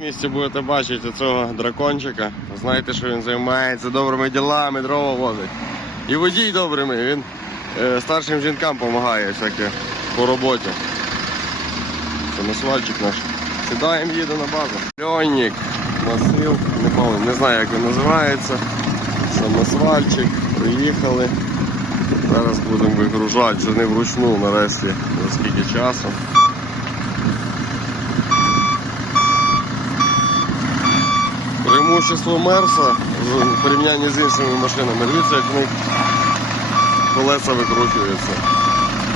В місті будете бачити цього дракончика. Знаєте, що він займається добрими ділами, дрова возить. І водій добрими, він е, старшим жінкам допомагає всяке по роботі. Це насвальчик наш. Сідаємо, їде на базу. Льонник, Масил, не пам'ятаю, не знаю, як він називається. Самосвальчик, приїхали. Зараз будемо вигружати, це не вручну нарешті за скільки часу. Преимущество Мерса в порівнянні з іншими машинами. Дивіться, як в них колеса викручуються.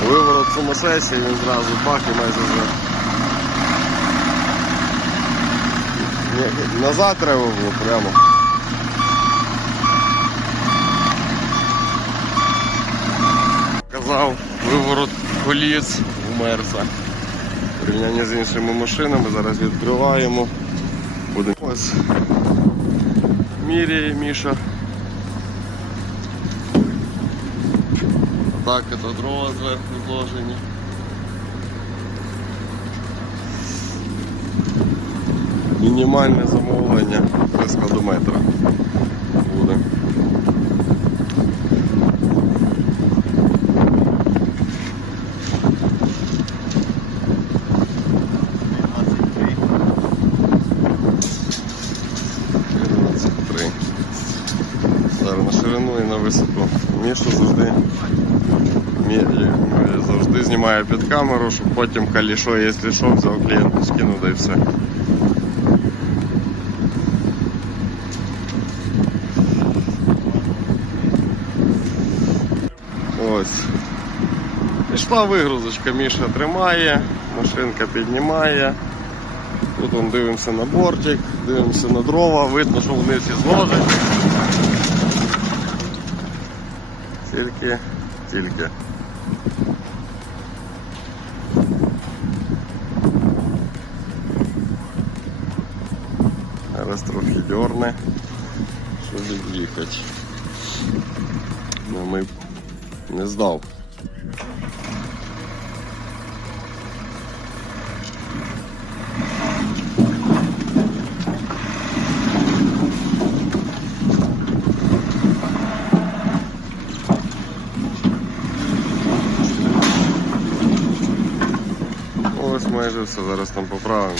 Виворот самосесії, він зразу бах і майже вже. Назад треба було прямо. Казав виворот коліс у Мерса. В порівнянні з іншими машинами зараз відкриваємо. Буде ось міряє Міша. Так, це дрова зверху зложені. Мінімальне замовлення близько до метра Зараз на ширину і на висоту. Міша завжди, завжди знімає під камеру, щоб потім калішо, якщо що, взяв клієнту, скинув да і все. Ось. Пішла вигрузочка, Міша тримає, машинка піднімає. Тут он дивимося на бортик, дивимося на дрова, видно, що вони всі зложені. Тільки, тільки. Зараз трохи дьорне, щоб від'їхати. Ну, ми не здав. Ось майже все, зараз там поправимо.